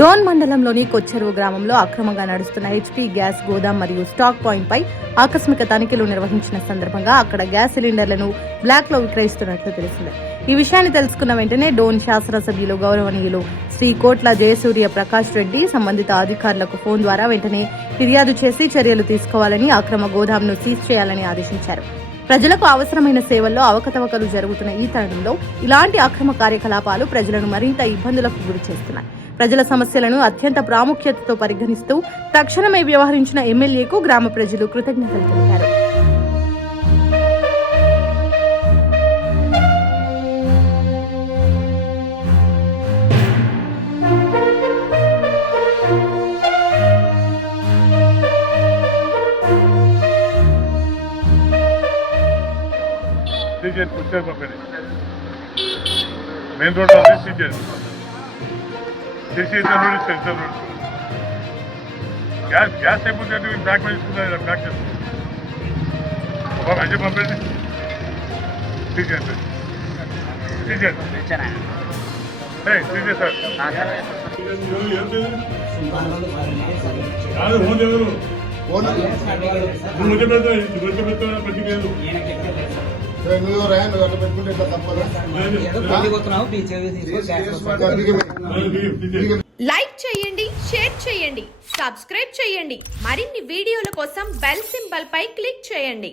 డోన్ మండలంలోని కొచ్చెరువు గ్రామంలో అక్రమంగా నడుస్తున్న హెచ్పీ గ్యాస్ గోదాం మరియు స్టాక్ పాయింట్ పై ఆకస్మిక తనిఖీలు నిర్వహించిన సందర్భంగా అక్కడ గ్యాస్ సిలిండర్లను బ్లాక్ లో విక్రయిస్తున్నట్లు తెలిసింది. ఈ విషయాన్ని తెలుసుకున్న వెంటనే డోన్ శాసనసభ్యులు గౌరవనీయులు శ్రీ కోట్ల జయసూర్య ప్రకాష్ రెడ్డి సంబంధిత అధికారులకు ఫోన్ ద్వారా వెంటనే ఫిర్యాదు చేసి చర్యలు తీసుకోవాలని, అక్రమ గోదాంను సీజ్ చేయాలని ఆదేశించారు. ప్రజలకు అవసరమైన సేవల్లో అవకతవకలు జరుగుతున్న ఈ తరుణంలో ఇలాంటి అక్రమ కార్యకలాపాలు ప్రజలను మరింత ఇబ్బందులకు గురి చేస్తున్నాయి. ప్రజల సమస్యలను అత్యంత ప్రాముఖ్యతతో పరిగణిస్తూ తక్షణమే వ్యవహరించిన ఎమ్మెల్యేకు గ్రామ ప్రజలు కృతజ్ఞతలు తెలిపారు. మెయిన్ రోడ్ గ్యాస్ అయిపోతే బ్యాక్ తీసుకున్నారు, బ్యాక్ చేస్తున్నారు మంచి పంపండి. లైక్ చేయండి, షేర్ చేయండి, సబ్స్క్రైబ్ చేయండి. మరిన్ని వీడియోల కోసం బెల్ సింబల్ పై క్లిక్ చేయండి.